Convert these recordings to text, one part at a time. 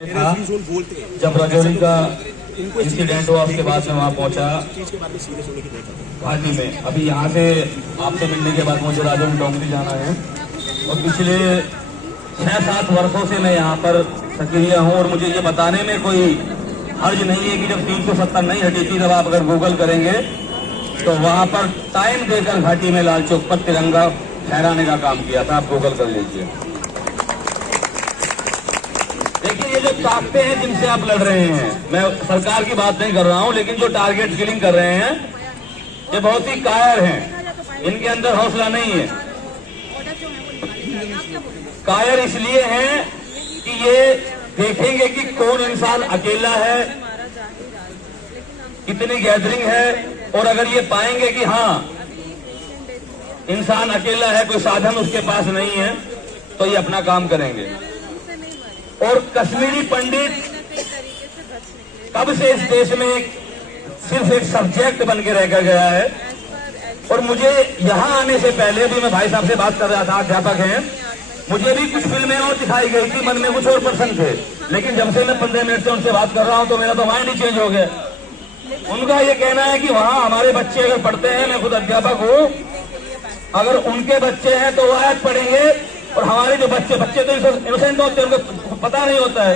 था जब रजौरी का इंसिडेंट हुआ उसके बाद में वहाँ पहुँचा घाटी में। अभी यहाँ से आपसे मिलने के बाद मुझे राजौरी डोंगरी जाना है और पिछले 6-7 वर्षों से मैं यहाँ पर सक्रिय हूँ और मुझे ये बताने में कोई हर्ज नहीं है कि जब 370 नहीं हटी थी तब आप अगर गूगल करेंगे तो वहाँ पर टाइम देकर घाटी में लाल चौक पर तिरंगा फहराने का काम किया था। आप गूगल कर लीजिए। देखिए ये जो ताकतें हैं जिनसे आप लड़ रहे हैं, मैं सरकार की बात नहीं कर रहा हूं, लेकिन जो टारगेट किलिंग कर रहे हैं ये बहुत ही कायर हैं, इनके अंदर हौसला नहीं है। कायर इसलिए हैं कि ये देखेंगे कि कौन इंसान अकेला है, कितनी गैदरिंग है, और अगर ये पाएंगे कि हाँ इंसान अकेला है, कोई साधन उसके पास नहीं है, तो ये अपना काम करेंगे। और कश्मीरी पंडित कब से इस देश में सिर्फ एक सब्जेक्ट बन के रह गया है। और मुझे यहाँ आने से पहले भी मैं भाई साहब से बात कर रहा था, अध्यापक हैं, मुझे भी कुछ फिल्में और दिखाई गई थी, मन में कुछ और पर्सन थे, लेकिन जब से मैं 15 मिनट से उनसे बात कर रहा हूँ तो मेरा तो माइंड ही चेंज हो गया। उनका ये कहना है कि वहाँ हमारे बच्चे अगर पढ़ते हैं, मैं खुद अध्यापक हूँ, अगर उनके बच्चे हैं तो वो आयत पढ़ेंगे और हमारे जो बच्चे तो इनोसेंट होते हैं, उनको पता नहीं होता है,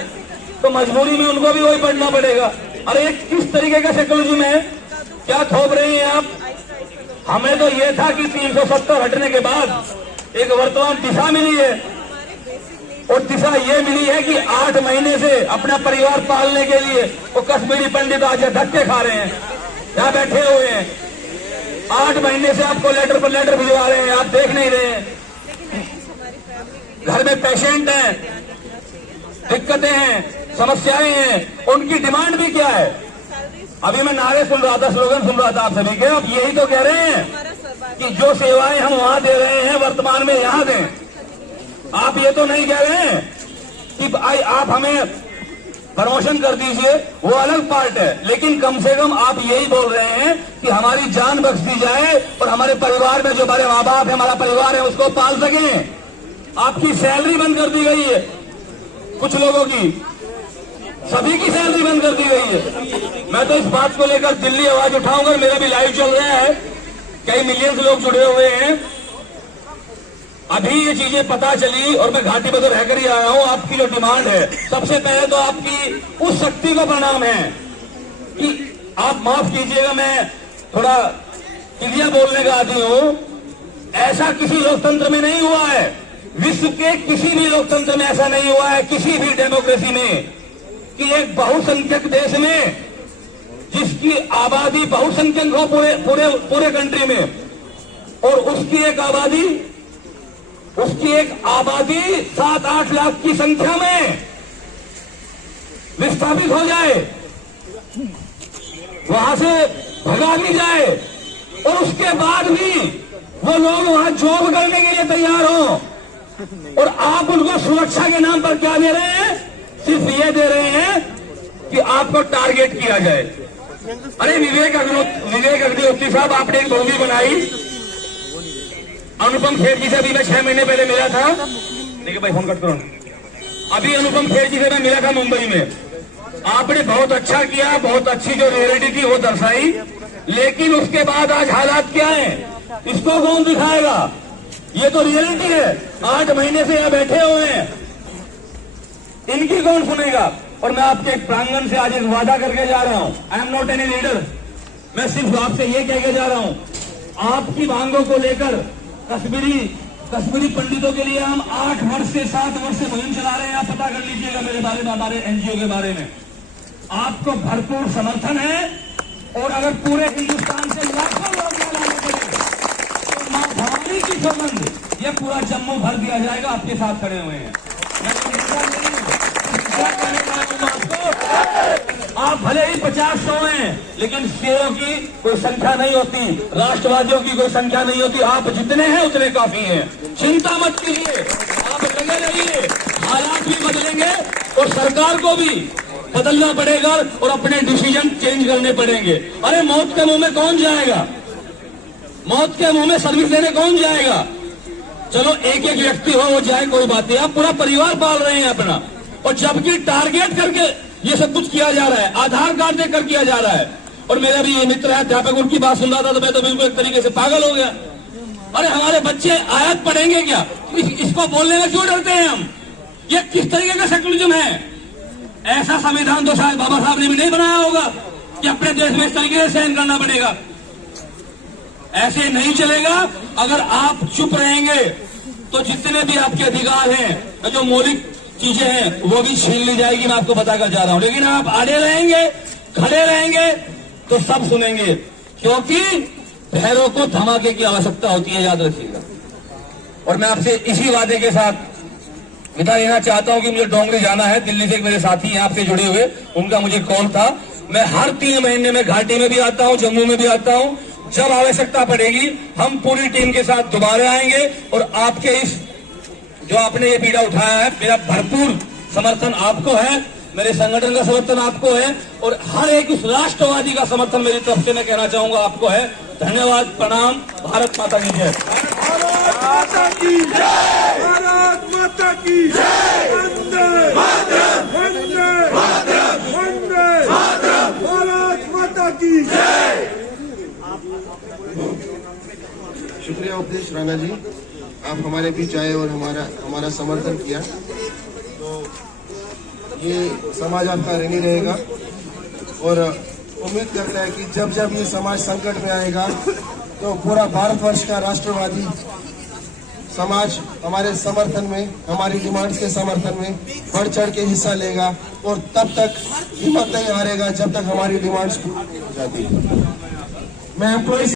तो मजबूरी में उनको भी वही पढ़ना पड़ेगा। अरे किस तरीके का साइकोलॉजी में है, क्या थोप रही हैं आप? हमें तो ये था कि 370 हटने के बाद एक वर्तमान दिशा मिली है, और दिशा ये मिली है कि 8 महीने से अपना परिवार पालने के लिए वो कश्मीरी पंडित आज धक्के खा रहे हैं, यहाँ बैठे हुए हैं। 8 महीने से आपको लेटर पर लेटर भिजवा रहे हैं, आप देख नहीं रहे हैं। घर में पेशेंट हैं, दिक्कतें हैं, समस्याएं हैं, उनकी डिमांड भी क्या है? अभी मैं नारे सुन रहा था, स्लोगन सुन रहा था आप सभी के, आप यही तो कह रहे हैं कि जो सेवाएं हम वहां दे रहे हैं वर्तमान में यहां दें। आप ये तो नहीं कह रहे हैं कि आप हमें प्रमोशन कर दीजिए, वो अलग पार्ट है, लेकिन कम से कम आप यही बोल रहे हैं कि हमारी जान बख्श दी जाए और हमारे परिवार में जो हमारे माँ बाप है, हमारा परिवार है, उसको पाल सकें। आपकी सैलरी बंद कर दी गई है, कुछ लोगों की, सभी की सैलरी बंद कर दी गई है। मैं तो इस बात को लेकर दिल्ली आवाज उठाऊंगा, मेरा भी लाइव चल रहा है, कई मिलियंस लोग जुड़े हुए हैं। अभी ये चीजें पता चली और मैं घाटी में तो रहकर ही आया हूं। आपकी जो डिमांड है, सबसे पहले तो आपकी उस शक्ति को प्रणाम है कि आप माफ कीजिएगा, मैं थोड़ा क्लियर बोलने का आदमी हूं। ऐसा किसी लोकतंत्र में नहीं हुआ है, विश्व के किसी भी लोकतंत्र में ऐसा नहीं हुआ है, किसी भी डेमोक्रेसी में, कि एक बहुसंख्यक देश में जिसकी आबादी बहुसंख्यक हो पूरे कंट्री में, और उसकी एक आबादी 7-8 लाख की संख्या में विस्थापित हो जाए, वहां से भगा भी जाए, और उसके बाद भी वो लोग वहां जॉब करने के लिए तैयार हो, और आप उनको सुरक्षा के नाम पर क्या दे रहे हैं? सिर्फ ये दे रहे हैं कि आपको टारगेट किया जाए। अरे विवेक अग्निहोत्री साहब, आपने एक मूवी बनाई, अनुपम खेर जी से अभी मैं 6 महीने पहले मिला था। देखिए भाई फोन कट करो। अभी अनुपम खेर जी से मैं मिला था मुंबई में। आपने बहुत अच्छा किया, बहुत अच्छी जो रियलिटी थी वो दर्शाई, लेकिन उसके बाद आज हालात क्या है इसको कौन दिखाएगा? ये तो रियलिटी है। 8 महीने से यहाँ बैठे हुए हैं, इनकी कौन सुनेगा? और मैं आपके एक प्रांगण से आज एक वादा करके जा रहा हूं, I am not any leader, मैं सिर्फ आपसे ये कह के जा रहा हूं, आपकी मांगों को लेकर कश्मीरी पंडितों के लिए हम 8 वर्ष से 7 वर्ष से मुहिम चला रहे हैं। आप पता कर लीजिएगा मेरे बारे में, हमारे एनजीओ के बारे में। आपको भरपूर समर्थन है, और अगर पूरे हिंदुस्तान से लाखों लोग लाने पड़े तो मां भवानी की संबंध ये पूरा जम्मू भर दिया जाएगा। आपके साथ खड़े हुए हैं, मैं तो आप भले ही 50-100 हैं, लेकिन शेरों की कोई संख्या नहीं होती, राष्ट्रवादियों की कोई संख्या नहीं होती। आप जितने हैं उतने काफी हैं, चिंता मत कीजिए, आप लगे रहिए। हालात भी बदलेंगे और सरकार को भी बदलना पड़ेगा और अपने डिसीजन चेंज करने पड़ेंगे। अरे मौत के मुंह में कौन जाएगा? मौत के मुंह में सर्विस देने कौन जाएगा? चलो एक व्यक्ति हो वो जाए, कोई बात नहीं, आप पूरा परिवार पाल रहे हैं अपना, और जबकि टारगेट करके ये सब कुछ किया जा रहा है, आधार कार्ड देकर किया जा रहा है। और मेरा भी ये मित्र है अध्यापक, उनकी बात सुन रहा था तो मैं तो बिल्कुल एक तरीके से पागल हो गया। अरे हमारे बच्चे आयत पढ़ेंगे क्या? इसको बोलने में क्यों डरते हैं हम? ये किस तरीके का सेकुलरिज्म है? ऐसा संविधान तो शायद बाबा साहब ने भी नहीं बनाया होगा कि अपने देश में इस तरीके से सहन करना पड़ेगा। ऐसे नहीं चलेगा। अगर आप चुप रहेंगे तो जितने भी आपके अधिकार हैं, जो मौलिक चीजें हैं, वो भी छीन ली जाएगी। मैं आपको बताकर जा रहा हूं। लेकिन आप अड़े रहेंगे, खड़े रहेंगे तो सब सुनेंगे, क्योंकि पैरों को धमाके की आवश्यकता होती है, याद रखिएगा। और मैं आपसे इसी वादे के साथ विदा लेना चाहता हूं कि मुझे डोंगरी जाना है। दिल्ली से एक मेरे साथी हैं आपसे जुड़े हुए, उनका मुझे कॉल था। मैं हर 3 महीने में घाटी में भी आता हूं, जम्मू में भी आता हूं। जब आवश्यकता पड़ेगी हम पूरी टीम के साथ दोबारा आएंगे और आपके इस जो आपने ये पीड़ा उठाया है, मेरा भरपूर समर्थन आपको है, मेरे संगठन का समर्थन आपको है और हर एक उस राष्ट्रवादी का समर्थन मेरी तरफ से मैं कहना चाहूंगा आपको है। धन्यवाद, प्रणाम। भारत माता की जय। भारत माता की जय। भारत माता की जय। वंदे मातरम। वंदे मातरम। वंदे मातरम। भारत माता की जय। शुक्रिया उपदेश राणा जी, आप हमारे बीच आए और हमारा समर्थन किया। तो ये समाज आपका ऋणी रहेगा और उम्मीद करता है कि जब जब ये समाज संकट में आएगा तो पूरा भारतवर्ष का राष्ट्रवादी समाज हमारे समर्थन में, हमारी डिमांड्स के समर्थन में बढ़ चढ़ के हिस्सा लेगा और तब तक हिम्मत नहीं हारेगा जब तक हमारी डिमांड्स पूरी नहीं हो जाती। मैं एम्प्लॉय